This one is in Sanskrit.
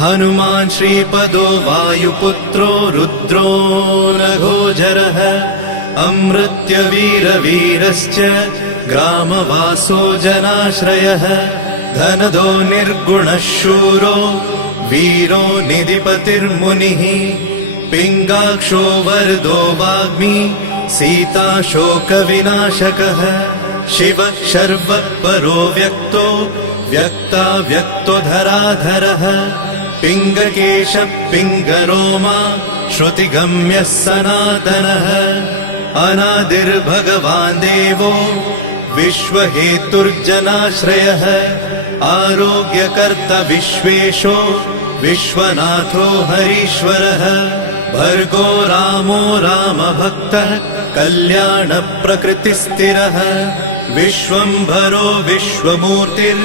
हनुमान् श्रीपदो वायुपुत्रो रुद्रो नघोजरः अमृत्यवीरवीरश्च ग्रामवासो जनाश्रयः धनदो निर्गुणः शूरो वीरो निधिपतिर्मुनिः पिङ्गाक्षो वरदो वाग्मी सीताशोकविनाशकः शिवः शर्वः परो व्यक्तो व्यक्ताव्यक्तो धराधरः पिङ्गकेशः पिङ्गरोमा श्रुतिगम्यः सनातनः अनादिर्भगवान् देवो विश्वहेतुर्जनाश्रयः आरोग्यकर्ता विश्वेशो विश्वनाथो हरीश्वरः भर्गो रामो रामभक्तः कल्याणप्रकृतिस्थिरः विश्वम्भरो विश्वमूर्तिर्